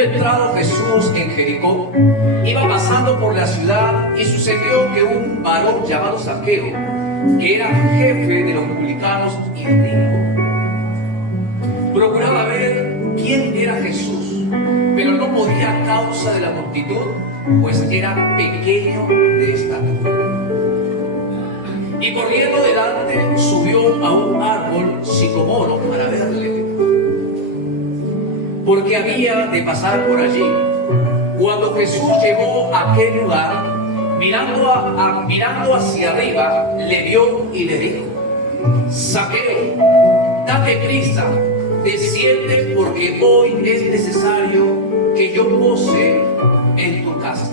Habiendo entrado Jesús en Jericó, iba pasando por la ciudad y sucedió que un varón llamado Zaqueo, que era jefe de los publicanos y rico, procuraba ver quién era Jesús, pero no podía a causa de la multitud, pues era pequeño de estatura. Y corriendo delante subió a un árbol sicomoro para verle, porque había de pasar por allí. Cuando Jesús llegó a aquel lugar, mirando hacia arriba, le vio y le dijo: Zaqueo, date prisa, desciende, porque hoy es necesario que yo pose en tu casa.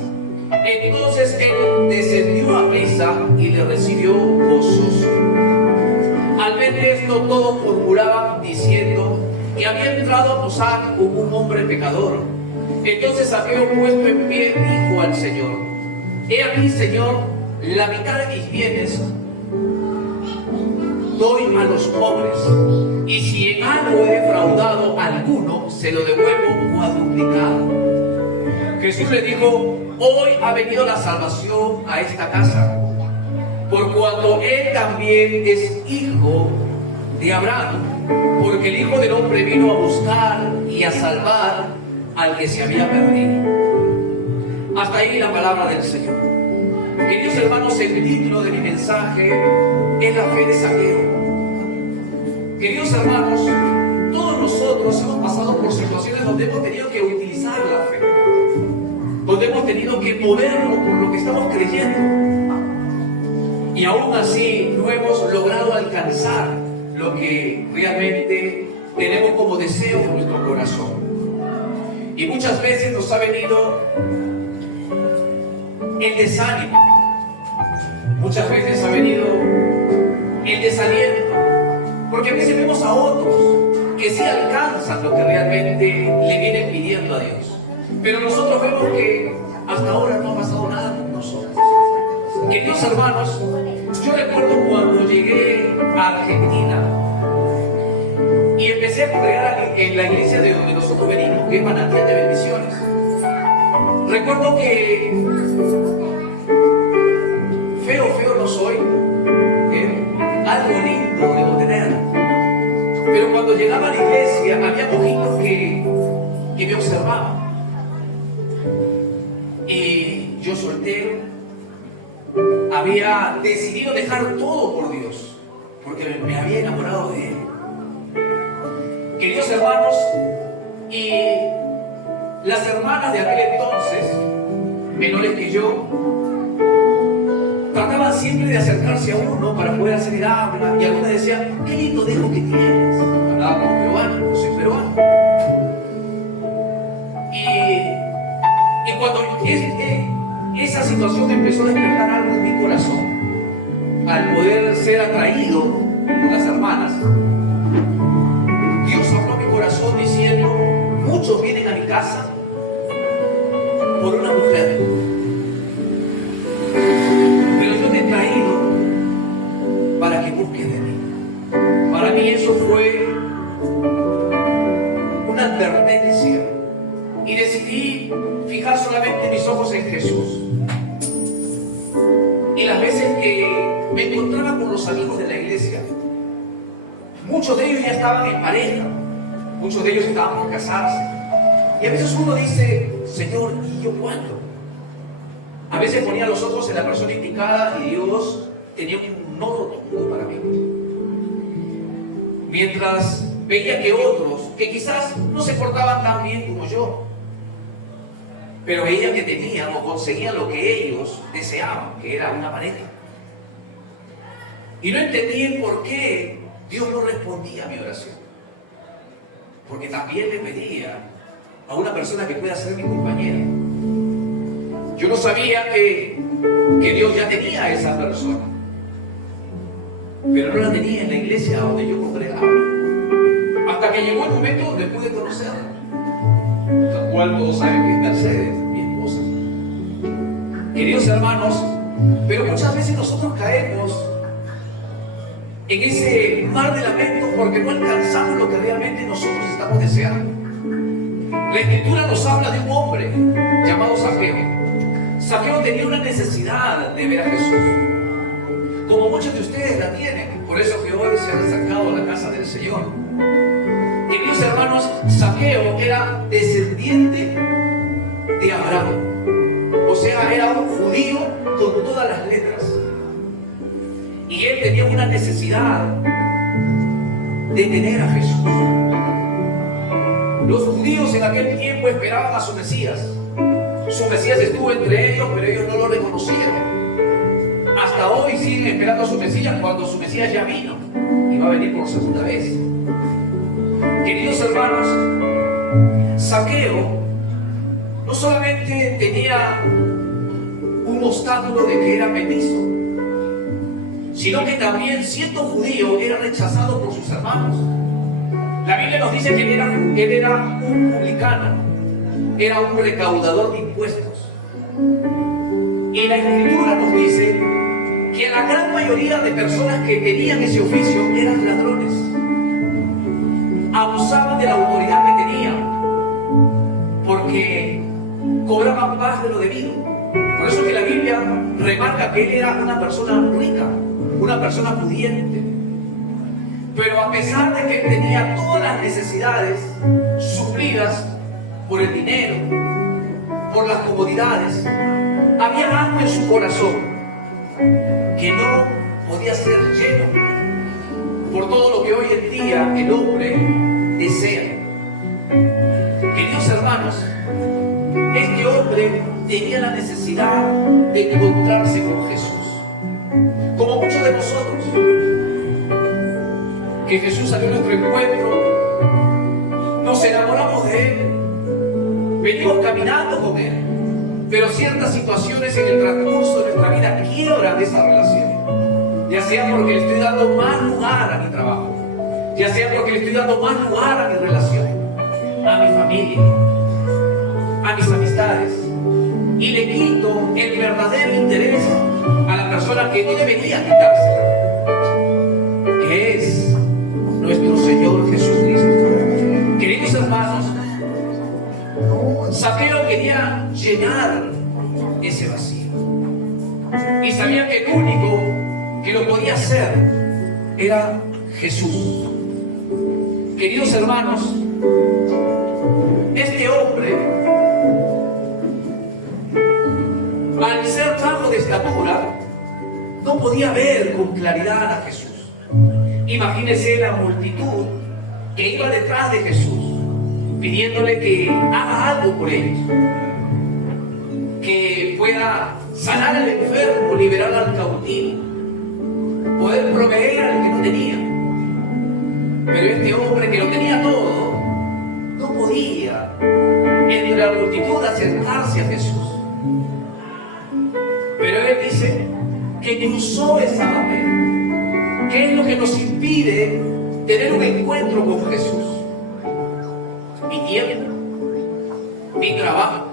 Entonces él descendió a prisa y le recibió gozoso. Al ver esto, todos murmuraban diciendo que había entrado a posar con un hombre pecador. Entonces Zaqueo, puesto en pie, dijo al Señor: He aquí, Señor, la mitad de mis bienes doy a los pobres, y si en algo he defraudado a alguno, se lo devuelvo cuadruplicado. Jesús le dijo: Hoy ha venido la salvación a esta casa, por cuanto él también es hijo de Abraham, porque el Hijo del Hombre vino a buscar y a salvar al que se había perdido. Hasta ahí la palabra del Señor. Queridos hermanos, el título de mi mensaje es la fe de Zaqueo. Queridos hermanos, todos nosotros hemos pasado por situaciones donde hemos tenido que utilizar la fe, donde hemos tenido que movernos por lo que estamos creyendo, y aún así no hemos logrado alcanzar lo que realmente tenemos como deseo en nuestro corazón. Y muchas veces nos ha venido el desánimo, muchas veces ha venido el desaliento, porque a veces vemos a otros que sí alcanzan lo que realmente le vienen pidiendo a Dios, pero nosotros vemos que hasta ahora no ha pasado nada con nosotros. Queridos hermanos, yo recuerdo cuando llegué a Argentina y empecé a congregar en la iglesia de donde nosotros venimos, que es Manantial de Bendiciones. Recuerdo que feo no soy, algo lindo debo tener, pero cuando llegaba a la iglesia había mojitos que me observaban, y yo soltero había decidido dejar todo por Dios, porque me había enamorado de Él. Queridos hermanos, y las hermanas de aquel entonces, menores que yo, trataban siempre de acercarse a uno para poder hacer el habla, y algunas decían: qué lindo dejo que tienes. Hablaba como peruano, yo soy peruano. Y cuando esa situación empezó a despertar algo en mi corazón, al poder ser atraído por las hermanas, Dios habló a mi corazón diciendo: muchos vienen a mi casa por una mujer, pero yo te he traído para que busques de mí. Para mí eso fue una advertencia, y decidí fijar solamente mis ojos en Jesús. Y las veces que me encontraba con los amigos de la iglesia, muchos de ellos ya estaban en pareja, muchos de ellos estaban por casarse, y a veces uno dice: Señor, ¿y yo cuándo? A veces ponía los ojos en la persona indicada y Dios tenía un no rotundo para mí, mientras veía que otros, que quizás no se portaban tan bien como yo, pero veía que tenían o conseguían lo que ellos deseaban, que era una pareja. Y no entendí el por qué Dios no respondía a mi oración, porque también le pedía a una persona que pueda ser mi compañera. Yo no sabía que Dios ya tenía a esa persona, pero no la tenía en la iglesia donde yo congregaba, hasta que llegó el momento donde pude conocerla, la cual todos saben que es Mercedes, mi esposa. Queridos hermanos, pero muchas veces nosotros caemos en ese mar de lamento porque no alcanzamos lo que realmente nosotros estamos deseando. La Escritura nos habla de un hombre llamado Zaqueo. Zaqueo tenía una necesidad de ver a Jesús, como muchos de ustedes la tienen. Por eso que hoy se han acercado a la casa del Señor. Queridos hermanos, Zaqueo era descendiente de Abraham, o sea, era un judío con todas las letras, y él tenía una necesidad de tener a Jesús. Los judíos en aquel tiempo esperaban a su Mesías. Su Mesías estuvo entre ellos, pero ellos no lo reconocieron. Hasta hoy siguen esperando a su Mesías, cuando su Mesías ya vino y va a venir por segunda vez. Queridos hermanos, Zaqueo no solamente tenía un obstáculo de que era mestizo, sino que también, siendo judío, era rechazado por sus hermanos. La Biblia nos dice que él era un publicano, era un recaudador de impuestos. Y la Escritura nos dice que la gran mayoría de personas que tenían ese oficio eran ladrones. Abusaban de la autoridad que tenían, porque cobraban más de lo debido. Por eso que la Biblia remarca que él era una persona rica, una persona pudiente. Pero a pesar de que él tenía todas las necesidades suplidas por el dinero, por las comodidades, había algo en su corazón que no podía ser lleno por todo lo que hoy en día el hombre desea. Queridos hermanos, este hombre tenía la necesidad de encontrarse con Jesús, como muchos de nosotros, que Jesús salió a nuestro encuentro, nos enamoramos de Él, venimos caminando con Él, pero ciertas situaciones en el transcurso de nuestra vida quiebran esa relación, ya sea porque le estoy dando más lugar a mi trabajo, ya sea porque le estoy dando más lugar a mi relación, a mi familia, a mis amistades, y le quito el verdadero interés a la persona que no debería quitársela, que es nuestro Señor Jesucristo. Queridos hermanos, Zaqueo quería llenar ese vacío, y sabía que el único que lo podía hacer era Jesús. Queridos hermanos, este hombre, al ser bajo de estatura, no podía ver con claridad a Jesús. Imagínese la multitud que iba detrás de Jesús, pidiéndole que haga algo por ellos, que pueda sanar al enfermo, liberar al cautivo, poder proveer al que no tenía. Pero este hombre que lo tenía todo, no podía entre la multitud acercarse a Jesús. Pero él dice que cruzó esa barrera. ¿Qué es lo que nos impide tener un encuentro con Jesús? Mi tiempo, mi trabajo,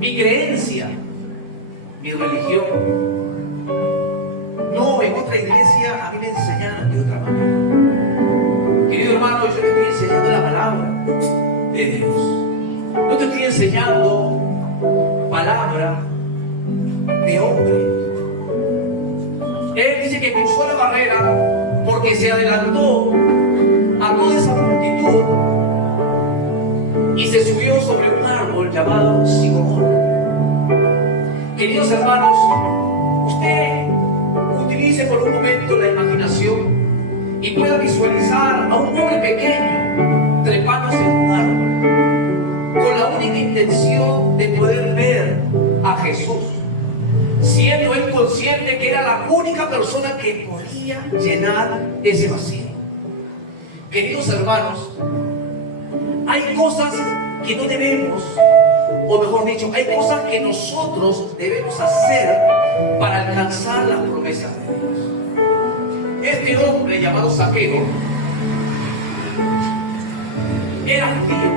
mi creencia, mi religión. No, en otra iglesia a mí me enseñaron de otra manera. Querido hermano, yo te estoy enseñando la palabra de Dios. No te estoy enseñando palabra de hombre. Él dice que cruzó la barrera porque se adelantó a toda esa multitud y se subió sobre un árbol llamado sicómoro. Queridos hermanos, usted utilice por un momento la imaginación y pueda visualizar a un hombre pequeño trepándose en un árbol con la única intención de poder ver a Jesús, siendo él consciente que era la única persona que podía llenar ese vacío. Queridos hermanos, hay cosas que no debemos, o mejor dicho, hay cosas que nosotros debemos hacer para alcanzar las promesas de Dios. Este hombre llamado Zaqueo era judío,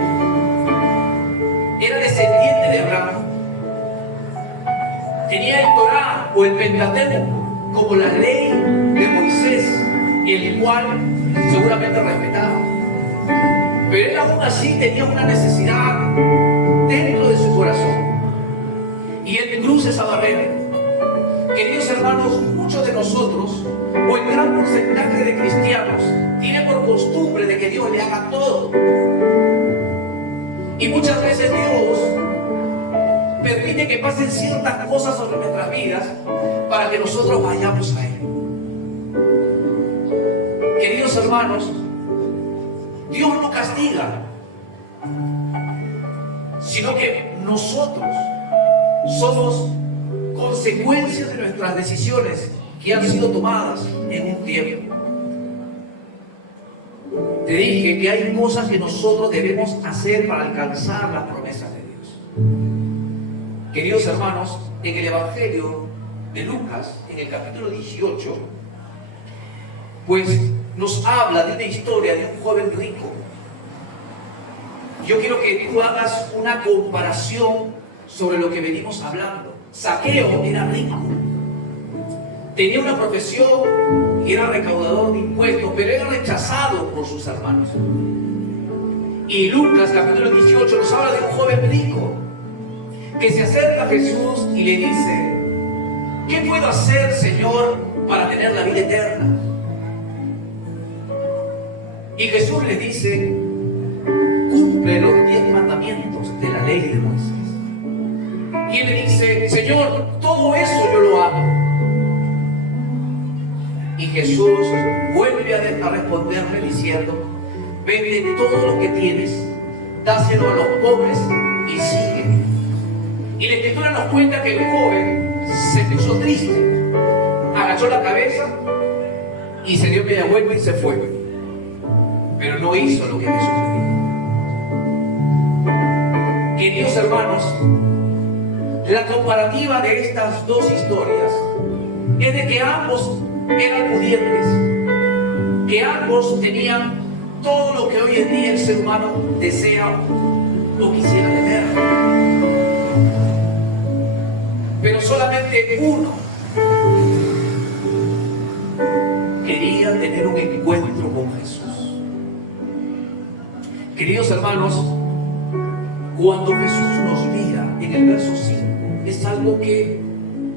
era descendiente de Abraham, tenía el Torá o el Pentateuco como la ley de Moisés, el cual seguramente respetaba. Pero él aún así tenía una necesidad dentro de su corazón. Y él cruza esa barrera. Queridos hermanos, muchos de nosotros, o el gran porcentaje de cristianos, tiene por costumbre de que Dios le haga todo. Y muchas veces Dios permite que pasen ciertas cosas sobre nuestras vidas para que nosotros vayamos a Él. Queridos hermanos, Dios no castiga, sino que nosotros somos consecuencias de nuestras decisiones que han sido tomadas en un tiempo. Te dije que hay cosas que nosotros debemos hacer para alcanzar las promesas de Dios. Queridos hermanos, en el Evangelio de Lucas, en el capítulo 18, pues nos habla de una historia de un joven rico. Yo quiero que tú hagas una comparación sobre lo que venimos hablando. Zaqueo era rico, tenía una profesión y era recaudador de impuestos, pero era rechazado por sus hermanos. Y Lucas capítulo 18 nos habla de un joven rico que se acerca a Jesús y le dice: ¿qué puedo hacer, Señor, para tener la vida eterna? Y Jesús le dice: cumple los 10 mandamientos de la ley de Moisés. Y él le dice: Señor, todo eso yo lo hago. Y Jesús vuelve a responderle diciendo: vende todo lo que tienes, dáselo a los pobres y sigue. Y la Escritura nos cuenta que el joven se puso triste, agachó la cabeza y se dio media vuelta y se fue. Pero no hizo lo que Jesús le dijo. Queridos hermanos, la comparativa de estas dos historias es de que ambos eran pudientes, que ambos tenían todo lo que hoy en día el ser humano desea o quisiera tener. Pero solamente uno quería tener un encuentro con Jesús. Queridos hermanos, cuando Jesús nos mira en el verso 5, es algo que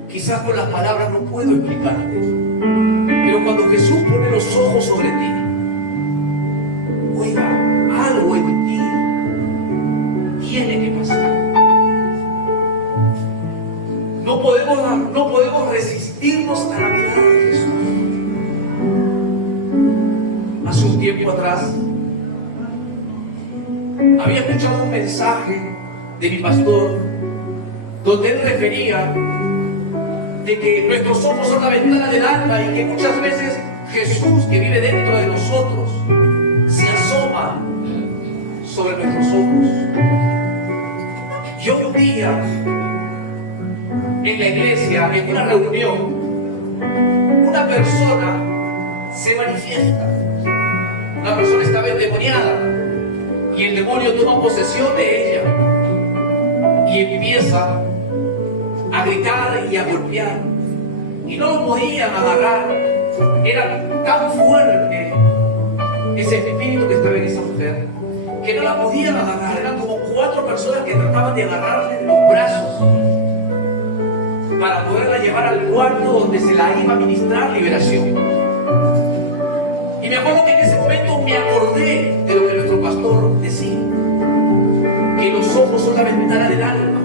quizás con las palabras no puedo explicarte. Pero cuando Jesús pone los ojos sobre ti, oiga, algo en ti tiene que pasar. No podemos resistirnos a la mirada de Jesús. Hace un tiempo atrás había escuchado un mensaje de mi pastor donde él refería de que nuestros ojos son la ventana del alma y que muchas veces Jesús, que vive dentro de nosotros, se asoma sobre nuestros ojos. Yo un día en la iglesia, en una reunión, una persona se manifiesta. Una persona estaba endemoniada y el demonio toma posesión de ella y empieza a gritar y a golpear, y no lo podían agarrar. Era tan fuerte ese espíritu que estaba en esa mujer que no la podían agarrar. Eran como 4 personas que trataban de agarrarle los brazos para poderla llevar al cuarto donde se la iba a ministrar liberación. Y me acuerdo que en ese momento me acordé de lo que nuestro pastor decía, que los ojos son la ventana del alma.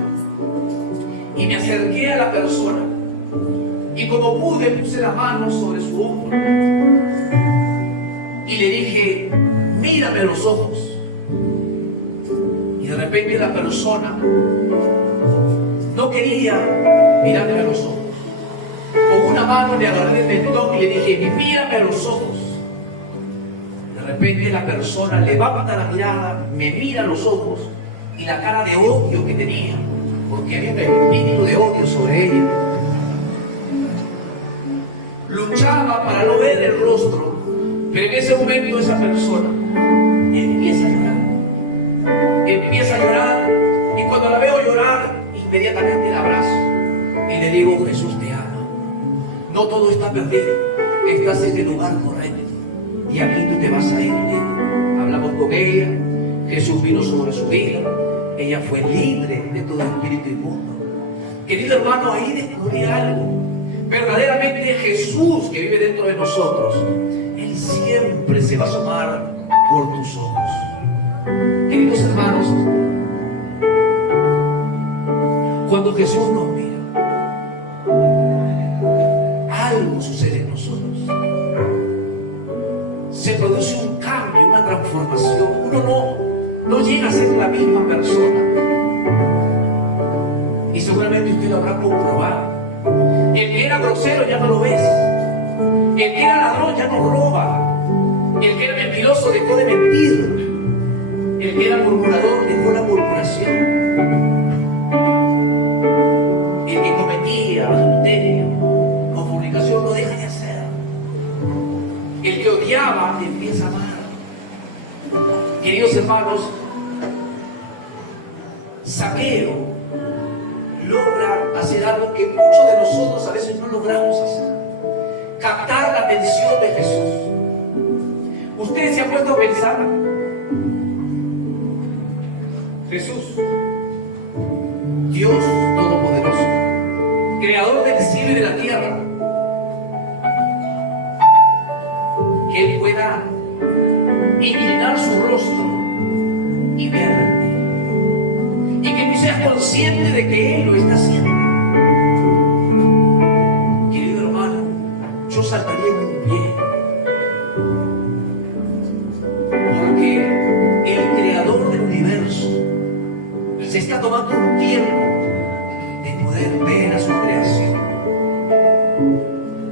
Y me acerqué a la persona y como pude puse la mano sobre su hombro y le dije: mírame a los ojos. Y de repente la persona no quería mirarme a los ojos. Con una mano le agarré el mentón y le dije: mírame a los ojos. De repente la persona levanta la mirada, me mira a los ojos, y la cara de odio que tenía, porque había un espíritu de odio sobre ella, luchaba para no ver el rostro. Pero en ese momento esa persona empieza a llorar, y cuando la veo llorar, inmediatamente la abrazo y le digo: Jesús te ama, no todo está perdido, estás en el lugar correcto y aquí tú te vas a ir. Hablamos con ella Jesús vino sobre su vida. Ella fue libre de todo espíritu inmundo. Querido hermano, ahí descubrí algo. Verdaderamente Jesús que vive dentro de nosotros, Él siempre se va a asomar por tus ojos. Queridos hermanos, cuando Jesús nos mira, algo sucede en nosotros. Se produce un cambio, una transformación. Uno no llega a ser la misma persona. Y seguramente usted lo habrá comprobado. El que era grosero ya no lo es. El que era ladrón ya no roba. El que era mentiroso dejó de mentir. El que era murmurador dejó la murmuración. El que cometía adulterio o fornicación lo deja de hacer. El que odiaba empieza a amar. Queridos hermanos, Zaqueo logra hacer algo que muchos de nosotros a veces no logramos hacer: captar la atención de Jesús. Ustedes se han puesto a pensar, Jesús, Dios Todopoderoso, creador del cielo y de la tierra, que Él pueda inclinar su rostro y verte, y que tú seas consciente de que Él lo está haciendo. Querido hermano, yo saltaría en un pie, porque el creador del universo se está tomando un tiempo de poder ver a su creación.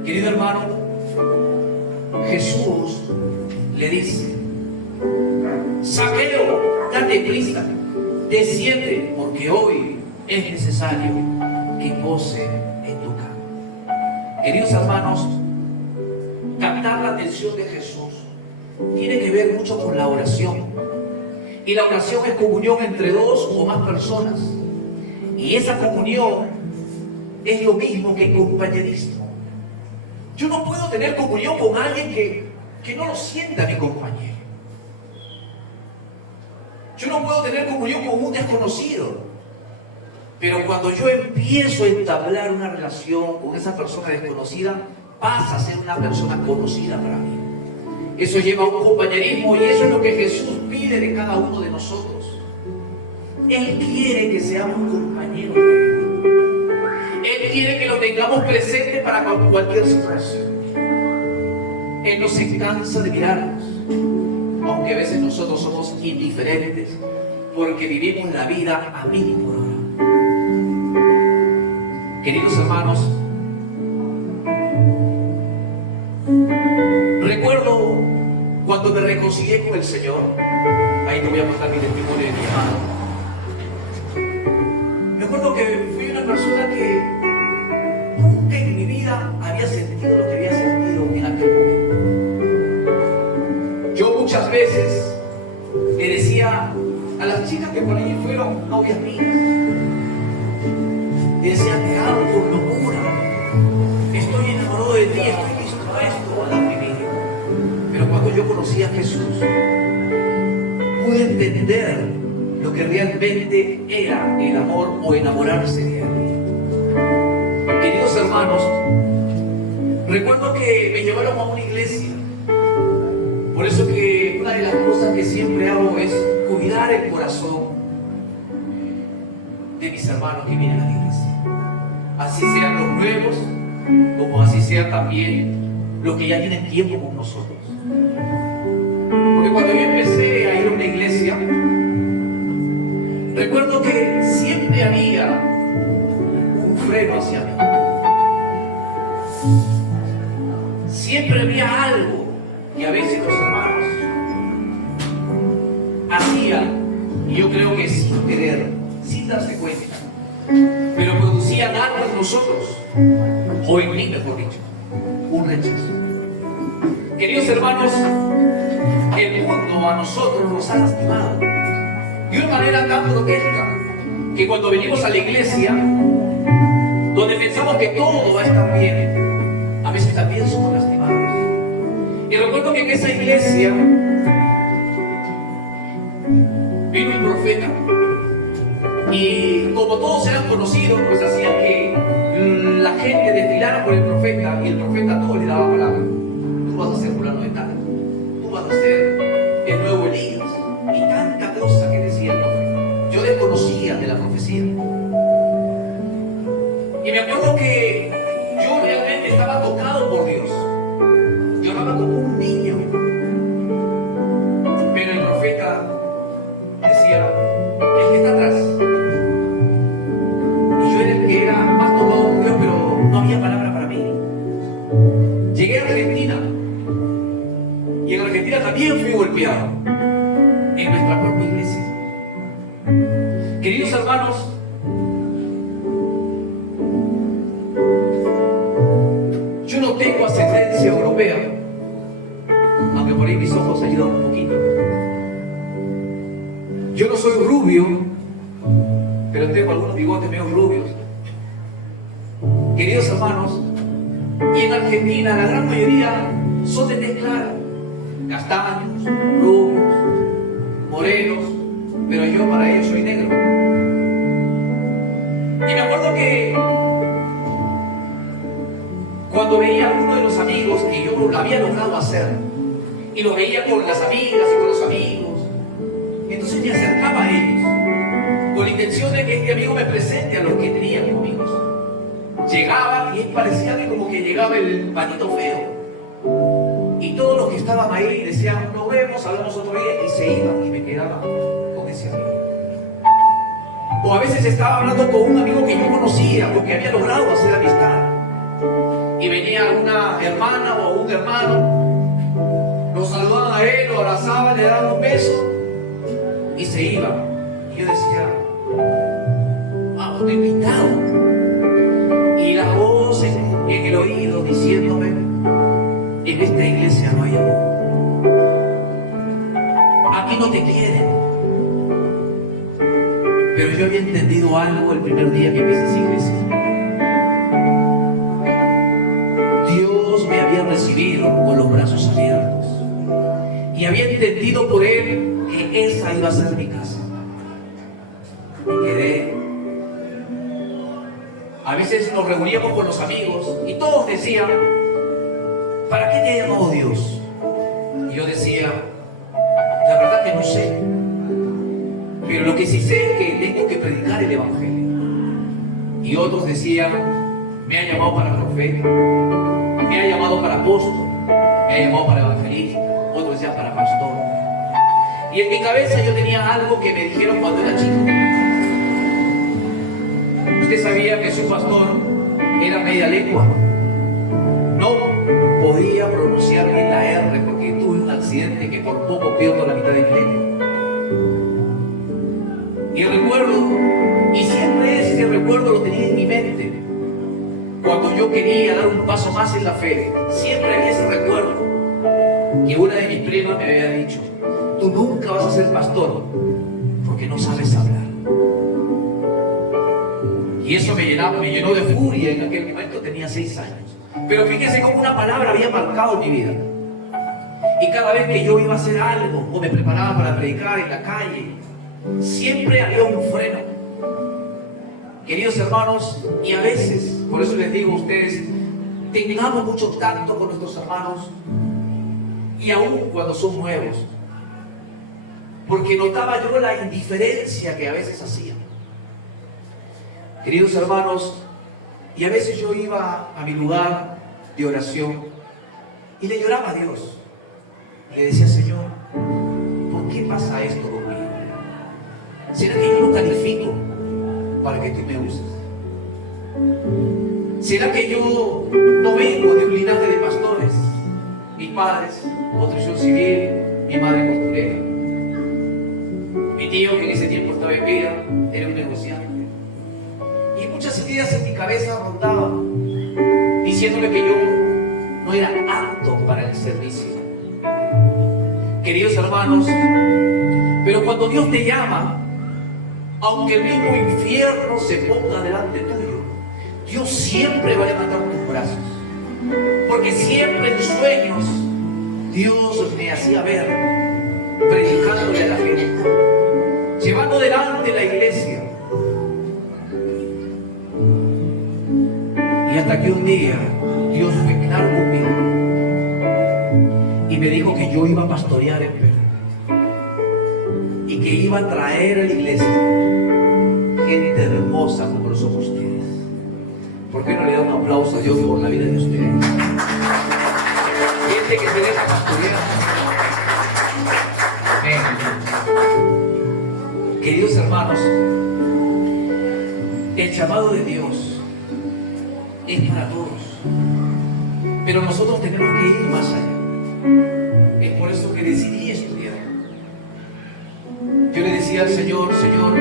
Querido hermano, Jesús le dice: Zaqueo, date prisa, desciende, porque hoy es necesario que pose en tu cama. Queridos hermanos, captar la atención de Jesús tiene que ver mucho con la oración. Y la oración es comunión entre dos o más personas. Y esa comunión es lo mismo que compañerismo. Yo no puedo tener comunión con alguien que no lo sienta mi compañero. Yo no puedo tener comunión con un desconocido. Pero cuando yo empiezo a entablar una relación con esa persona desconocida, pasa a ser una persona conocida para mí. Eso lleva a un compañerismo, y eso es lo que Jesús pide de cada uno de nosotros. Él quiere que seamos compañeros de Él. Él quiere que lo tengamos presente para cualquier situación. Él no se cansa de mirarnos, aunque a veces nosotros somos indiferentes, porque vivimos la vida a mil por hora. Queridos hermanos, recuerdo cuando me reconcilié con el Señor. Ahí te voy a contar mi testimonio de mi hermano. Me acuerdo que fui una persona que nunca en mi vida había sentido lo que había sentido en aquel momento. Yo muchas veces le decía a las chicas que por allí fueron novias mías, le decía: te amo por locura, estoy enamorado de ti, estoy listo a esto, a la mi vida. Pero cuando yo conocí a Jesús, pude entender lo que realmente era el amor o enamorarse de Él. Queridos hermanos, recuerdo que me llevaron a una iglesia. Por eso que una de las cosas que siempre hago es cuidar el corazón de mis hermanos que vienen a la iglesia. Así sean los nuevos, como así sean también los que ya tienen tiempo con nosotros. Porque cuando yo empecé a ir a una iglesia, recuerdo que siempre había un freno hacia mí. Siempre había algo que a veces los hermanos hacían, y yo creo que sin querer, sin darse cuenta, pero producían algo en nosotros, o en mí mejor dicho, un rechazo. Queridos hermanos, el mundo a nosotros nos ha lastimado de una manera tan grotesca que cuando venimos a la iglesia, donde pensamos que todo va a estar bien, a veces también somos lastimados. Y recuerdo que en esa iglesia vino un profeta. Y como todos eran conocidos, pues hacían que la gente desfilara por el profeta, y el profeta a todos le daba palabra. Tú vas a ser fulano de tal, tú vas a ser el nuevo Elías, y tanta cosa que decía el profeta. Yo desconocía de la profecía. Y me acuerdo que yo realmente estaba tocado por Dios. Lloraba como un niño. Pero el profeta decía, el que está atrás. Y yo era el que era más tocado por Dios, pero no había palabra para mí. Llegué a Argentina. Y en Argentina también fui golpeado. En nuestra propia iglesia. Queridos hermanos, yo no tengo ascendencia europea, aunque por ahí mis ojos ayudan un poquito. Yo no soy rubio, pero tengo algunos bigotes medio rubios. Queridos hermanos, y en Argentina la gran mayoría son de tez clara, castaños, rubios, morenos, pero yo para ellos soy negro. Y me acuerdo que cuando veía a alguno de los amigos que yo lo había logrado hacer, y lo veía con las amigas y con los amigos, entonces me acercaba a ellos, con la intención de que este amigo me presente a los que tenía como amigos. Llegaba y parecía que como que llegaba el patito feo. Y todos los que estaban ahí decían, nos vemos, hablamos otro día, y se iban, y me quedaba con ese amigo. O a veces estaba hablando con un amigo que yo conocía, porque había logrado hacer amistad. Y venía una hermana o un hermano, lo saludaban a él, lo abrazaban, le daban un beso y se iban. Y yo decía, vamos, estoy invitado. Y la voz en el oído diciéndome, en esta iglesia no hay amor. Aquí no te quieren. Pero yo había entendido algo el primer día que empecé esa iglesia. Dios me había recibido con los brazos abiertos y había entendido por Él que esa iba a ser mi casa. Me quedé. A veces nos reuníamos con los amigos y todos decían, ¿para qué te ha llamado Dios? Y yo decía, la verdad que no sé, pero lo que sí sé es que tengo que predicar el Evangelio. Y otros decían, me ha llamado para profeta, me ha llamado para apóstol, me ha llamado para evangelista, otros decían para pastor. Y en mi cabeza yo tenía algo que me dijeron cuando era chico. Usted sabía que su pastor era media lengua. No podía pronunciar bien la R porque tuve un accidente que por poco pierdo la mitad de mi lengua. Y recuerdo, y siempre ese recuerdo lo tenía en mi mente. Cuando yo quería dar un paso más en la fe, siempre había ese recuerdo que una de mis primas me había dicho, tú nunca vas a ser pastor porque no sabes hablar. Y eso me llenó de furia. En aquel momento tenía 6 años. Pero fíjense cómo una palabra había marcado mi vida. Y cada vez que yo iba a hacer algo o me preparaba para predicar en la calle, siempre había un freno. Queridos hermanos, y a veces, por eso les digo a ustedes, tengamos mucho tacto con nuestros hermanos, y aún cuando son nuevos, porque notaba yo la indiferencia que a veces hacían. Queridos hermanos, y a veces yo iba a mi lugar de oración y le lloraba a Dios. Le decía, Señor, ¿por qué pasa esto conmigo? ¿Será que yo no califico para que tú me uses? ¿Será que yo no vengo de un linaje de pastores? Mis padres, construcción civil, mi madre costurera. Mi tío, que en ese tiempo estaba en vida, era un negociante. Y muchas ideas en mi cabeza rondaban, diciéndole que yo no era apto para el servicio. Queridos hermanos, pero cuando Dios te llama, aunque el mismo infierno se ponga delante tuyo, Dios siempre va a levantar tus brazos. Porque siempre en sueños Dios me hacía ver, predicándole a la gente. llevando delante la iglesia. Y hasta que un día Dios fue claro conmigo y me dijo que yo iba a pastorear en Perú y que iba a traer a la iglesia gente hermosa como lo somos ustedes. ¿Por qué no le da un aplauso a Dios por la vida de ustedes? Gente que se deja pastorear. Queridos hermanos, el llamado de Dios es para todos, pero nosotros tenemos que ir más allá. Es por eso que decidí estudiar. Yo le decía al Señor, Señor,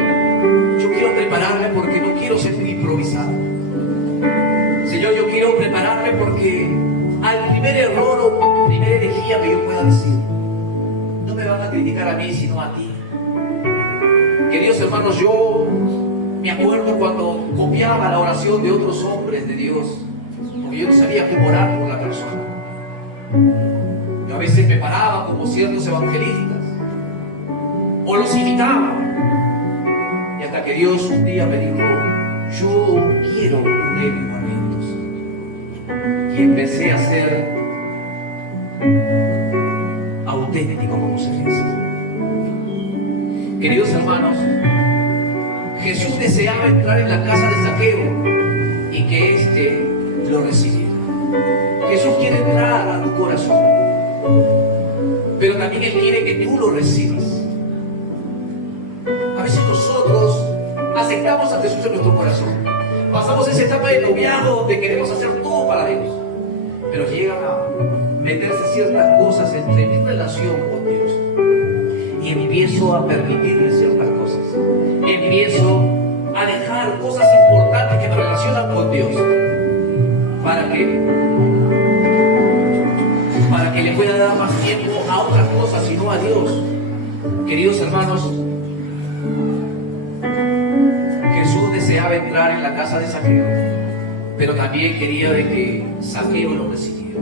yo quiero prepararme porque no quiero ser muy improvisado. Señor, yo quiero prepararme porque al primer error o primera herejía que yo pueda decir, no me van a criticar a mí, sino a ti. Queridos hermanos, yo me acuerdo cuando copiaba la oración de otros hombres de Dios, porque yo no sabía cómo orar por la persona. Yo a veces me paraba como ciertos evangelistas, o los imitaba, y hasta que Dios un día me dijo, yo quiero leer mis mandamientos, y empecé a ser auténtico como se dice. Queridos hermanos, Jesús deseaba entrar en la casa de Zaqueo y que éste lo recibiera. Jesús quiere entrar a tu corazón, pero también Él quiere que tú lo recibas. A veces nosotros aceptamos a Jesús en nuestro corazón, pasamos esa etapa de noviazgo donde queremos hacer todo para Dios, pero llegan a meterse ciertas cosas entre mi relación con Dios y empiezo a permitirle ciertas cosas, empiezo a dejar cosas importantes que me relacionan con Dios. ¿Para qué? Para que le pueda dar más tiempo a otras cosas y no a Dios. Queridos hermanos, Jesús deseaba entrar en la casa de Zaqueo, pero también quería de que Zaqueo lo recibiera.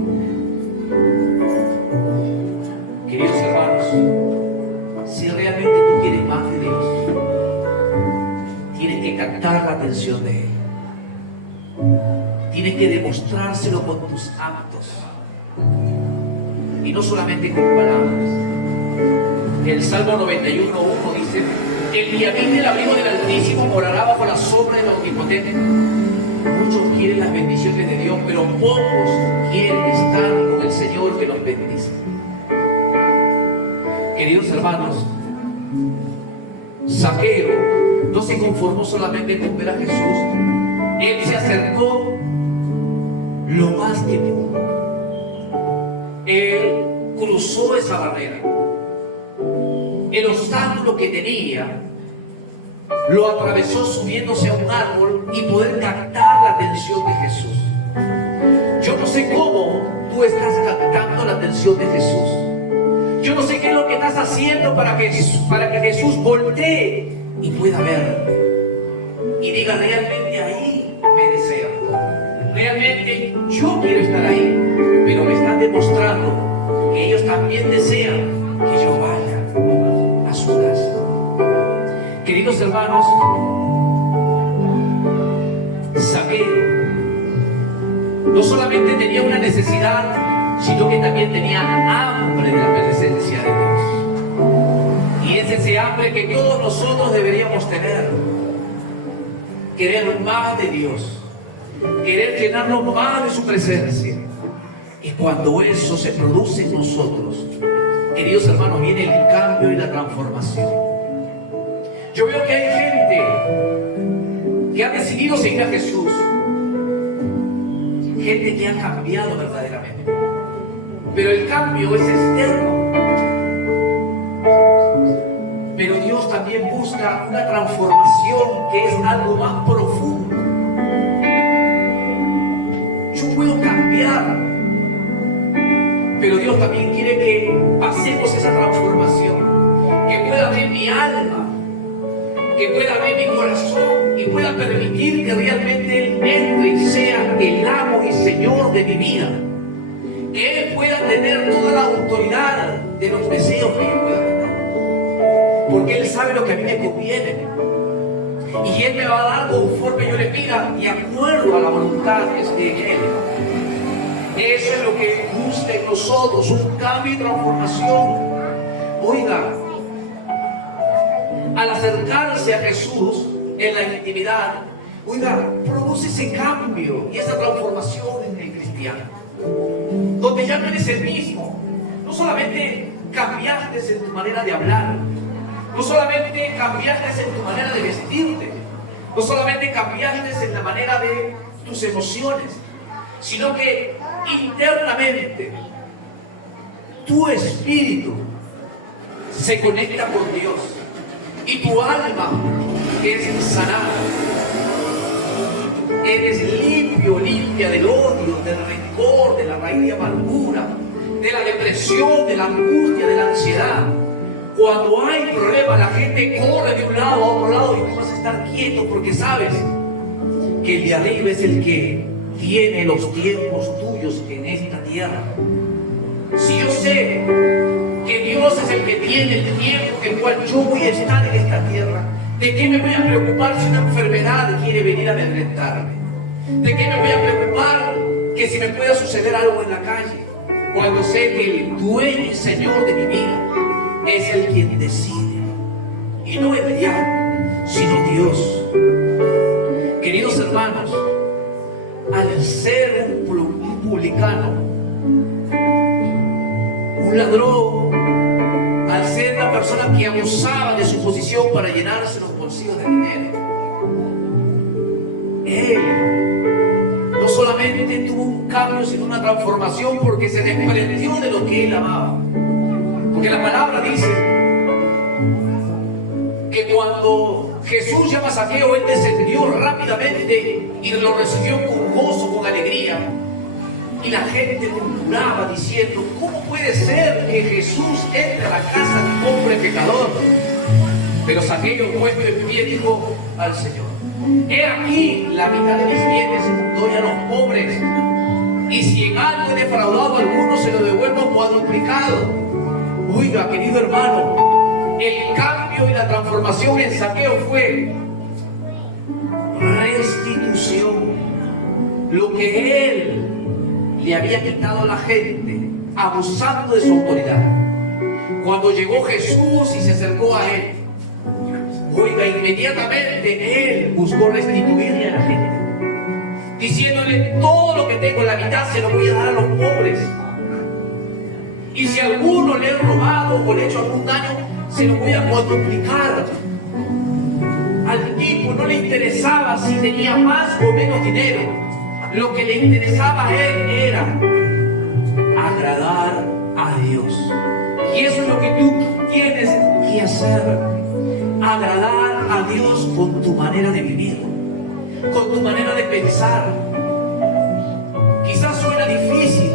Queridos hermanos, si realmente tú quieres más de Dios, tienes que captar la atención de Él. Tienes que demostrárselo con tus actos y no solamente con palabras. El Salmo 91:1 dice: el que habite el abrigo del Altísimo morará bajo la sombra del Omnipotente. Muchos quieren las bendiciones de Dios, pero pocos quieren estar con el Señor que los bendice. Queridos hermanos, Zaqueo no se conformó solamente con ver a Jesús. Él se acercó lo más que pudo. Él cruzó esa barrera. El obstáculo que tenía lo atravesó subiéndose a un árbol y poder captar la atención de Jesús. Yo no sé cómo tú estás captando la atención de Jesús. Yo no sé qué es lo que estás haciendo para que Jesús voltee y pueda verme y diga: realmente ahí me desea, realmente yo quiero estar ahí, pero me están demostrando que ellos también desean que yo vaya a su casa. Queridos hermanos, Zaqueo no solamente tenía una necesidad, sino que también tenía hambre de la presencia de Dios. Y es ese hambre que todos nosotros deberíamos tener. Querer más de Dios, querer llenarnos más de su presencia. Y cuando eso se produce en nosotros, queridos hermanos, viene el cambio y la transformación. Yo veo que hay gente que ha decidido seguir a Jesús, gente que ha cambiado verdaderamente, pero el cambio es externo. Pero Dios también busca una transformación que es algo más profundo. Yo puedo cambiar, pero Dios también quiere que pasemos esa transformación, que pueda ver mi alma, que pueda ver mi corazón y pueda permitir que realmente Él entre y sea el amo y Señor de mi vida, que Él pueda tener toda la autoridad de los deseos que yo pueda tener. porque Él sabe lo que a mí me conviene. Y Él me va a dar conforme yo le pida, de acuerdo a la voluntad de Él. Eso es lo que busca en nosotros, un cambio y transformación. Oiga, al acercarse a Jesús en la intimidad, oiga, produce ese cambio y esa transformación en el cristiano, donde ya no eres el mismo. No solamente cambiaste en tu manera de hablar, no solamente cambiaste en tu manera de vestirte, no solamente cambiaste en la manera de tus emociones, sino que internamente tu espíritu se conecta con Dios y tu alma es sanada. Eres limpio, limpia del odio, del rencor, de la raíz de amargura, de la depresión, de la angustia, de la ansiedad. Cuando hay problemas, la gente corre de un lado a otro lado y tú vas a estar quieto porque sabes que el de arriba es el que tiene los tiempos tuyos en esta tierra. Si yo sé que Dios es el que tiene el tiempo en el cual yo voy a estar en esta tierra, ¿de qué me voy a preocupar si una enfermedad quiere venir a amedrentarme? ¿De qué me voy a preocupar que si me pueda suceder algo en la calle? Cuando sé que el dueño y Señor de mi vida es el quien decide, y no el diablo, sino Dios. Queridos hermanos, al ser un publicano, un ladrón, al ser una persona que abusaba de su posición para llenarse los bolsillos de dinero, él no solamente tuvo un cambio, sino una transformación, porque se desprendió de lo que él amaba. Porque la palabra dice que cuando Jesús llama a Zaqueo, él descendió rápidamente y lo recibió con gozo, con alegría. Y la gente murmuraba diciendo: ¿cómo puede ser que Jesús entre a la casa de un hombre pecador? Pero Zaqueo, puesto en pie, dijo al Señor: he aquí, la mitad de mis bienes doy a los pobres, y si en algo he defraudado a alguno, se lo devuelvo cuadruplicado. Oiga, querido hermano, el cambio y la transformación en Zaqueo fue restitución. Lo que él le había quitado a la gente, abusando de su autoridad. Cuando llegó Jesús y se acercó a él, oiga, inmediatamente él buscó restituirle a la gente, diciéndole: todo lo que tengo, la mitad se lo voy a dar a los pobres. Y si a alguno le he robado o le he hecho algún daño, se lo voy a cuadruplicar. Al tipo no le interesaba si tenía más o menos dinero. Lo que le interesaba a él era agradar a Dios. Y eso es lo que tú tienes que hacer: agradar a Dios con tu manera de vivir, con tu manera de pensar. Quizás suena difícil,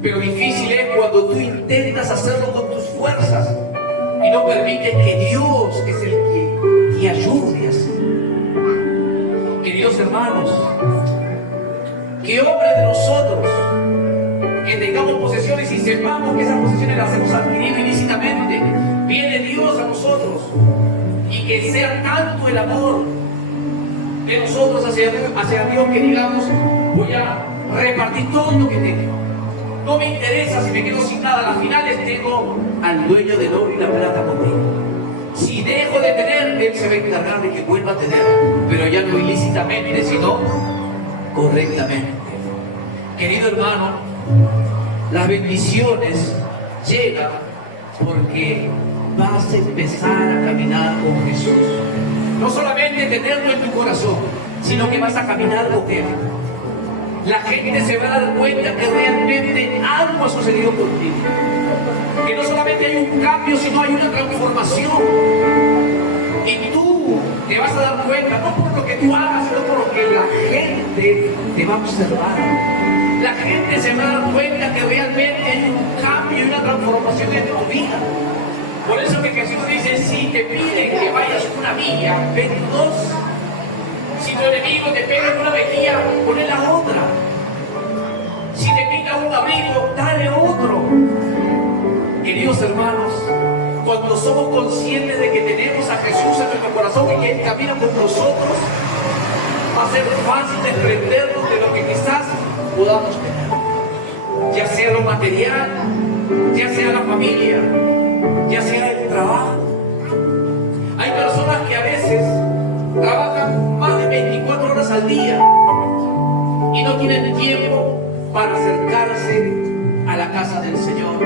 pero difícil es cuando tú intentas hacerlo con tus fuerzas y no permites que Dios es el que te ayude así. Queridos hermanos, que obre de nosotros, que tengamos posesiones y sepamos que esas posesiones las hemos adquirido ilícitamente. Viene Dios a nosotros, y que sea tanto el amor de nosotros hacia Dios que digamos: voy a repartir todo lo que tengo. No me interesa si me quedo sin nada, a las finales tengo al dueño del oro y la plata conmigo. Si dejo de tener, Él se va a encargar de que vuelva a tener, pero ya no ilícitamente, sino correctamente. Querido hermano, las bendiciones llegan porque vas a empezar a caminar con Jesús. No solamente tenerlo en tu corazón, sino que vas a caminar con Él. La gente se va a dar cuenta que realmente algo ha sucedido contigo, que no solamente hay un cambio, sino hay una transformación. Y tú te vas a dar cuenta, no por lo que tú hagas, sino por lo que la gente te va a observar. La gente se va a dar cuenta que realmente hay un cambio y una transformación en tu vida. Por eso que Jesús dice: si te piden que vayas una milla, ven dos. Si tu enemigo te pega en una mejilla, ponle la otra. Si te pica un abrigo, dale otro. Queridos hermanos, cuando somos conscientes de que tenemos a Jesús en nuestro corazón y que Él camina con nosotros, va a ser fácil desprendernos de lo que quizás podamos tener, ya sea lo material, ya sea la familia, ya sea el trabajo. Hay personas que a veces trabajan más de 24 horas al día y no tienen tiempo para acercarse a la casa del Señor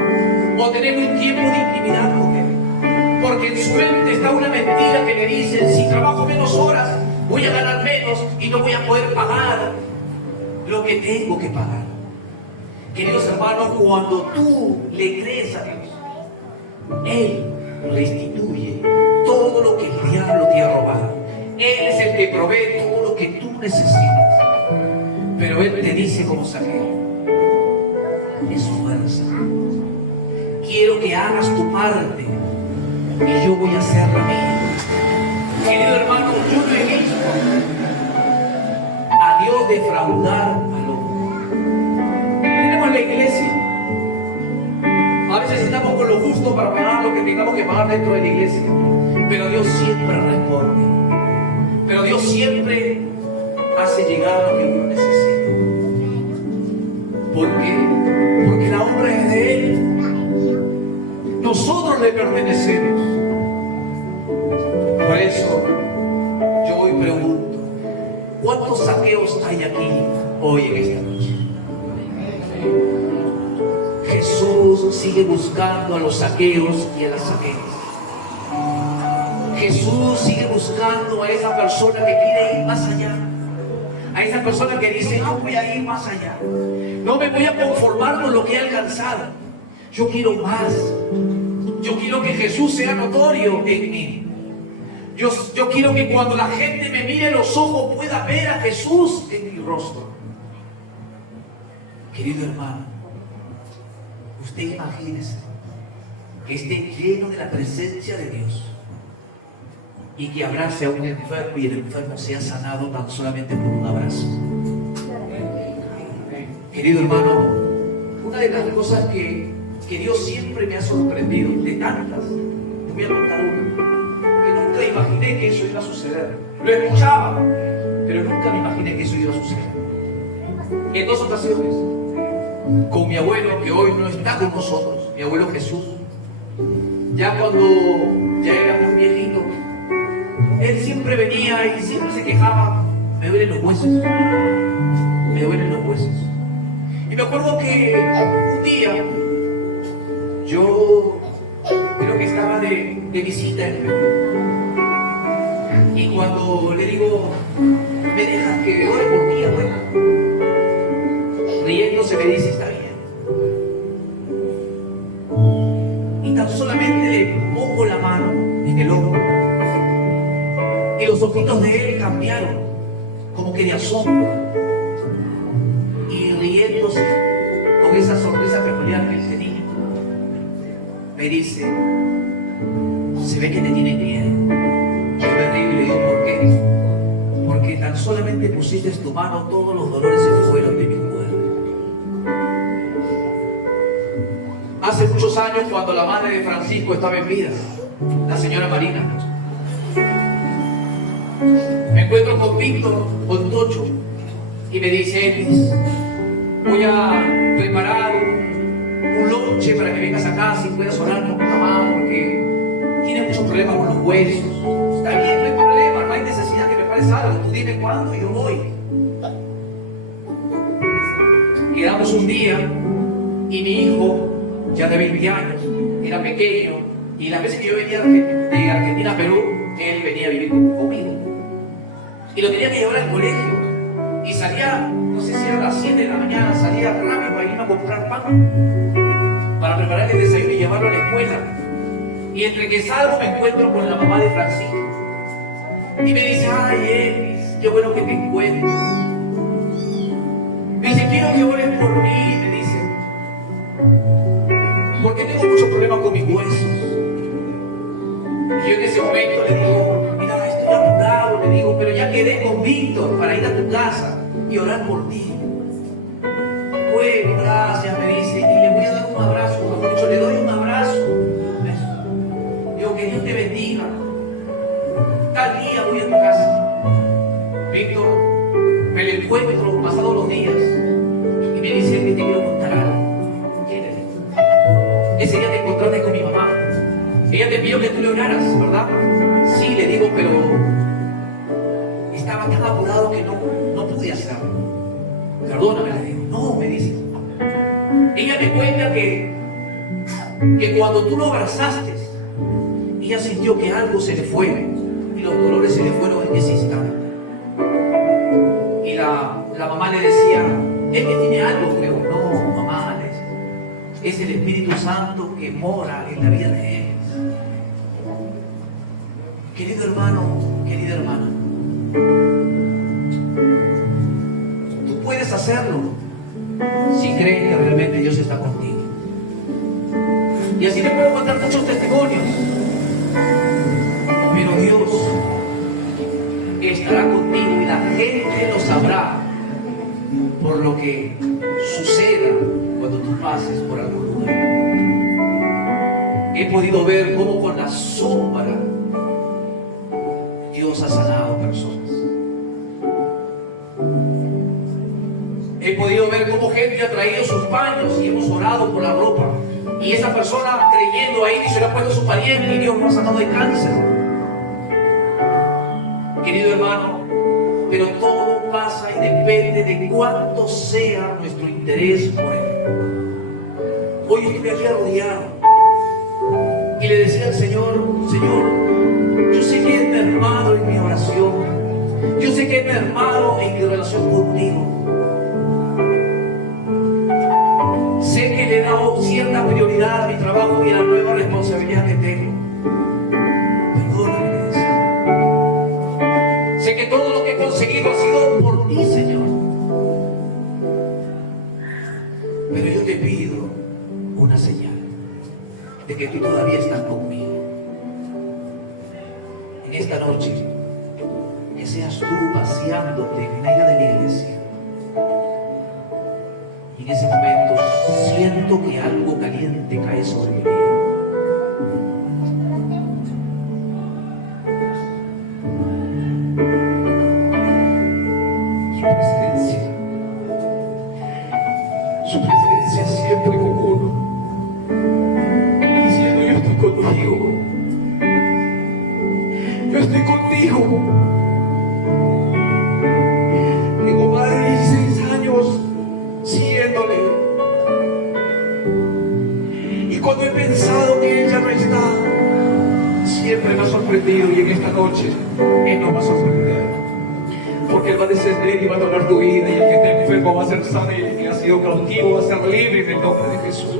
o tener un tiempo de intimidad con Él, porque en su mente está una mentira que le dice: si trabajo menos horas voy a ganar menos y no voy a poder pagar lo que tengo que pagar. Queridos hermanos, cuando tú le crees a Dios, Él restituye todo lo que el diablo te ha robado. Él es el que provee todo lo que tú necesitas. Pero Él te dice como Saqueo: esfuerza, quiero que hagas tu parte y yo voy a hacer la mía. Querido hermano, yo no he visto a Dios defraudar al hombre. Tenemos la iglesia, a veces estamos con lo justo para pagar lo que tengamos que pagar dentro de la iglesia, pero Dios siempre responde, pero Dios siempre hace llegar lo que uno necesita. ¿Por qué? Porque la obra es de Él, nosotros le pertenecemos. Por eso yo hoy pregunto: ¿cuántos saqueos hay aquí hoy en esta noche? Jesús sigue buscando a los saqueos y a las saqueas. Jesús sigue buscando a esa persona que quiere ir más allá, a esa persona que dice: no voy a ir más allá, no me voy a conformar con lo que he alcanzado, yo quiero más, yo quiero que Jesús sea notorio en mí. Yo quiero que cuando la gente me mire los ojos pueda ver a Jesús en mi rostro. Querido hermano, usted imagínese que esté lleno de la presencia de Dios y que abrace a un enfermo y el enfermo sea sanado tan solamente por un abrazo. Querido hermano, una de las cosas que Dios siempre me ha sorprendido, de tantas, te voy a contar una. Nunca imaginé que eso iba a suceder. Lo escuchaba, pero nunca me imaginé que eso iba a suceder. En dos ocasiones, con mi abuelo, que hoy no está con nosotros, mi abuelo Jesús, ya cuando ya era muy viejito, él siempre venía y siempre se quejaba: me duelen los huesos, me duelen los huesos. Y me acuerdo que un día, yo creo que estaba de visita en Perú. Y cuando le digo: ¿me dejas que ore por ti, abuela? Riéndose me dice: está bien. Y tan solamente le pongo la mano en el hombro y los ojitos de él cambiaron, como que de asombro. Y riéndose con esa sonrisa peculiar que él tenía, me dice: se ve que te tiene miedo. Yo me río y le digo: ¿por qué? Porque tan solamente pusiste tu mano, todos los dolores se fueron de mi cuerpo. Hace muchos años, cuando la madre de Francisco estaba en vida, la señora Marina, me encuentro con Víctor, con Tocho, y me dice: Elvis, voy a preparar un lonche para que vengas a casa y puedas orar con tu mamá, porque tiene muchos problemas con los huesos. Está bien, no hay problema, no hay necesidad que me pares algo, tú dime cuándo y yo voy. Quedamos un día y mi hijo, ya de 20 años, era pequeño, y las veces que yo venía de Argentina a Perú, él venía a vivir conmigo. Y lo tenía que llevar al colegio. Y salía, no sé si era a las 7 de la mañana, salía rápido para irme a comprar pan, para preparar el desayuno y llevarlo a la escuela. Y entre que salgo me encuentro con la mamá de Francisco. Y me dice: ay, Elvis, qué bueno que te encuentro. Me dice: quiero que ores por mí, me dice, porque tengo muchos problemas con mis huesos. Y yo en ese momento le digo: mira, estoy apurado, le digo, pero ya quedé con Víctor para ir a tu casa y orar por ti. Bueno, gracias, me dice, y le voy a dar un abrazo, mejor dicho, le doy un abrazo. tal día voy a tu casa. Víctor, me lo encuentro pasados los días y me dice que te quiero contar algo. ¿Quién eres? Ese día te encontraste con mi mamá. Ella te pidió que tú le oraras, ¿verdad? Sí, le digo, pero estaba tan apurado que no pude hacerlo. Perdóname, le digo. No, me dice. Ella me cuenta que cuando tú lo abrazaste, ella sintió que algo se le fue y los dolores se le fueron en ese instante. Y la mamá le decía, es que tiene algo, creo. No, mamá, le decía, es el Espíritu Santo que mora en la vida de él. Querido hermano, querida hermana, tú puedes hacerlo si crees que realmente Dios está contigo. Y así te puedo contar muchos testimonios. Pero Dios estará contigo y la gente lo sabrá por lo que suceda cuando tú pases por algún lugar. He podido ver cómo con la sombra Dios ha sanado personas. He podido ver cómo gente ha traído sus paños y hemos orado por la ropa. Y esa persona creyendo ahí se le ha puesto su pariente y Dios lo ha sacado de cáncer. Querido hermano, pero todo pasa y depende de cuánto sea nuestro interés por Él. Hoy estuve aquí arrodillado y le decía al Señor, Señor, yo sé que he mermado en mi oración, yo sé que he mermado en mi relación contigo. Sé que le he dado cierta prioridad a mi trabajo y a la nueva responsabilidad que tengo. Perdóname, le decía. Sé que todo lo que he conseguido ha sido por ti, Señor. Pero yo te pido una señal de que tú todavía estás conmigo. En esta noche, que seas tú paseándote en medio de la iglesia. Y en ese momento siento que algo caliente cae sobre mi vida. Su presencia siempre con uno, diciendo: yo estoy contigo, yo estoy contigo. Tengo más de 16 años siguiéndole, y cuando he pensado que Él ya no está, siempre me ha sorprendido, y en esta noche Él no va a sorprender, porque Él va a descender y va a tocar tu vida, y el que esté enfermo va a ser sano, y el que ha sido cautivo va a ser libre en el nombre de Jesús.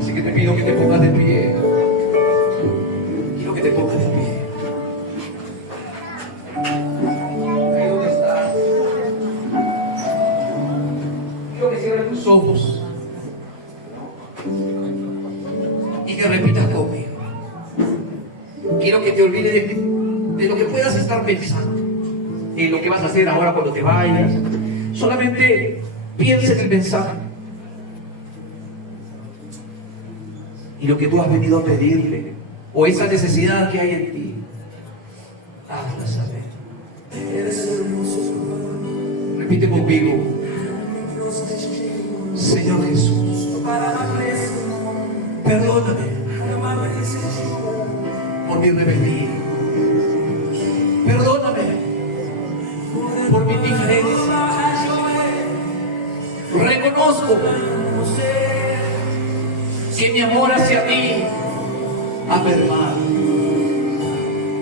Así que te pido que te pongas de pie. Quiero que te pongas de pie. Ahí donde estás. Quiero que cierres tus ojos y que repitas conmigo. Quiero que te olvides de lo que puedas estar pensando, en lo que vas a hacer ahora cuando te vayas. Solamente piensa en el mensaje y lo que tú has venido a pedirle, o esa necesidad que hay en ti, hazla saber. Repite conmigo: Señor Jesús, perdóname por mi rebeldía, perdóname por mi indiferencia. Reconozco que mi amor hacia ti ha mermado,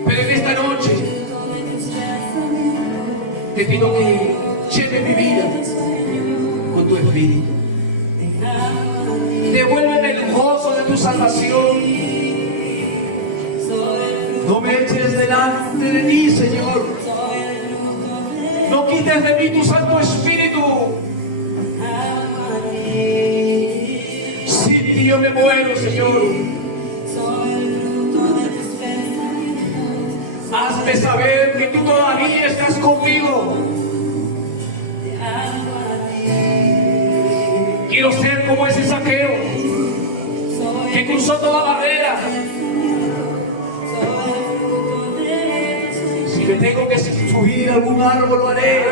pero en esta noche te pido que llene mi vida con tu espíritu. Devuélveme el gozo de tu salvación. No me eches delante de ti, Señor. No quites de mí tu Santo Espíritu. Sin ti yo me muero, Señor. Hazme saber que tú todavía estás conmigo. Quiero ser como ese Zaqueo que cruzó toda barrera Si tengo que subir algún árbol, lo haré.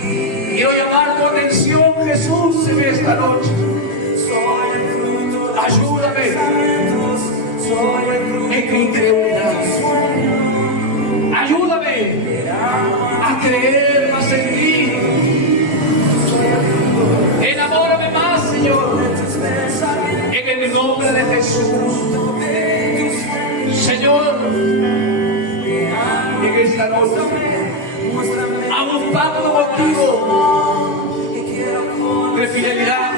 Quiero llamar tu atención, Jesús, en esta noche. Ayúdame en mi incredulidad. Ayúdame a creer más en ti. Enamórame más, Señor, en el nombre de Jesús. Señor, en esta noche hago un pacto contigo de fidelidad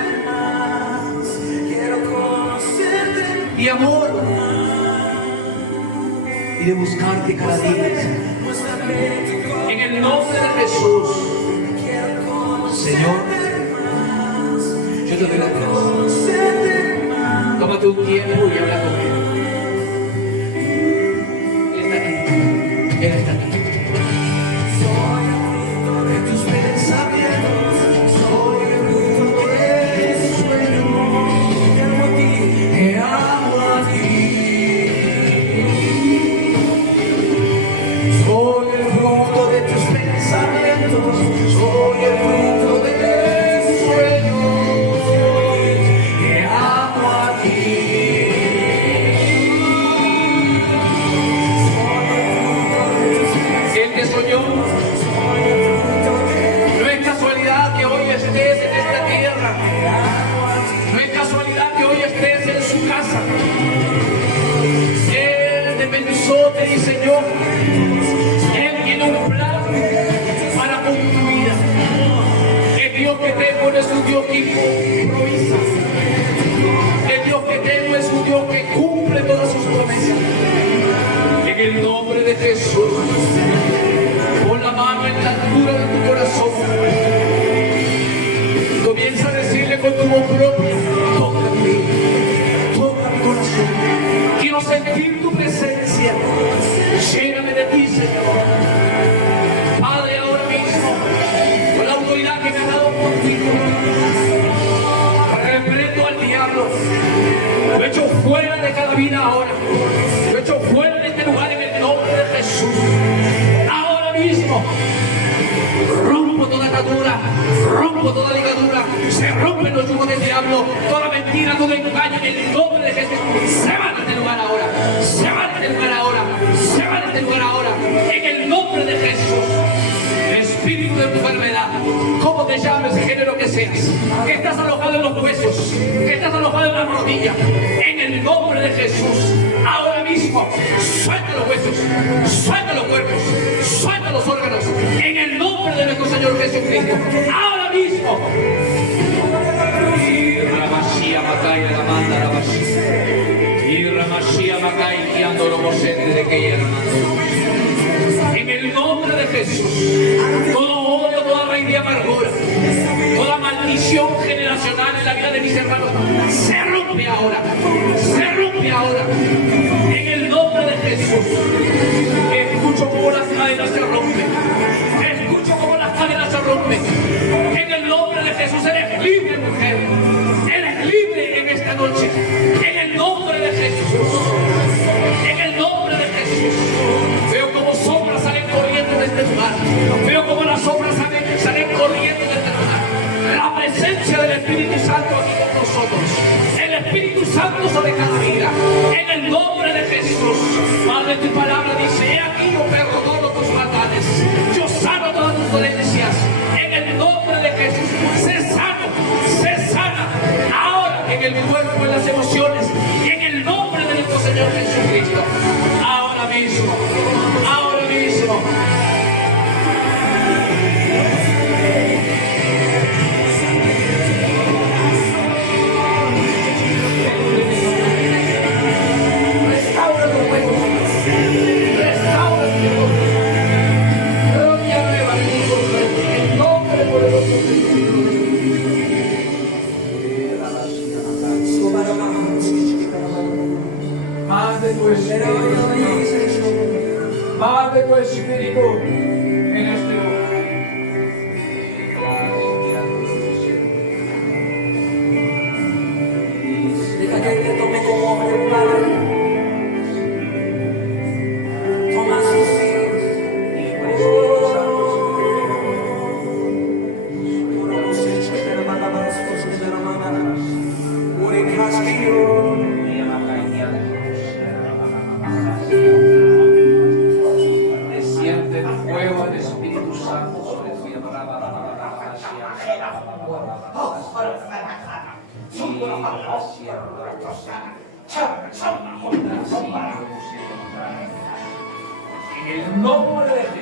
y amor y de buscarte cada día. En el nombre de Jesús, Señor, yo te doy las gracias. Tómate un tiempo y habla con Él. Él está aquí. Él está aquí. Soy el fruto de tus pensamientos. Soy el fruto de tus sueños. Te amo a ti. Soy el fruto de tus pensamientos. Soy el fruto de tus sueños. Te amo a ti. El que soñó, no es casualidad que hoy estés en esta tierra. No es casualidad que hoy estés en su casa. Él te pensó, te diseñó. Él tiene un plan para con tu vida. El Dios que tengo no es un Dios que improvisa. El Dios que tengo es un Dios que cumple todas sus promesas. En el nombre de Jesús, pon la mano en la altura de tu corazón. Comienza a decirle con tu voz propia: tócame, toca mi corazón. Quiero sentir tu presencia. Lléname de ti, Señor. Padre, ahora mismo, con la autoridad que me ha dado contigo, reprendo al diablo. Lo echo fuera de cada vida ahora. Lo echo fuera de este lugar en el nombre de Jesús. Ahora mismo rompo toda atadura, rompo toda ligadura, se rompen los yugos del diablo, toda mentira, todo engaño en el nombre de Jesús. Se va de este lugar ahora, se va de este lugar ahora, se va de este lugar ahora, en el nombre de Jesús. Espíritu de enfermedad, como te llames, género que seas, que estás alojado en los huesos, que estás alojado en la rodilla, en el nombre de Jesús, ahora mismo, suelta los huesos, suelta los cuerpos, suelta los órganos, en el nombre de nuestro Señor Jesucristo, ahora mismo. En el nombre de Jesús, todo odio, toda raíz de amargura, toda maldición generacional en la vida de mis hermanos, se rompe ahora, se rompe ahora, en el nombre de Jesús. Escucho como las cadenas se rompen, escucho como las cadenas se rompen, en el nombre de Jesús. Eres libre, mujer, eres libre en esta noche, en el nombre de Jesús, en el nombre de Jesús. Veo como sombras salen corriendo de este lugar. Veo como las sombras salen corriendo de este lugar. La presencia del Espíritu Santo aquí con nosotros. El Espíritu Santo sobre cada vida. En el nombre de Jesús. Padre, tu palabra dice: he aquí yo perdono tus maldades. Yo sano todas tus dolencias. En el nombre de Jesús. Sé sano, sé sana. Ahora en el cuerpo, en las emociones. En el nombre de nuestro Señor Jesucristo. Ahora mismo. Ahora mismo. Restaura tu cuerpo. Restaura tu cuerpo. Gloria nueva en nombre poderoso de Jesús. Más de tu espíritu, más de tu espíritu en este lugar. Deja que Él te tome como hombre, Padre. Toma sus hijos. Desciende el fuego del Espíritu Santo sobre tu vida. En el nombre de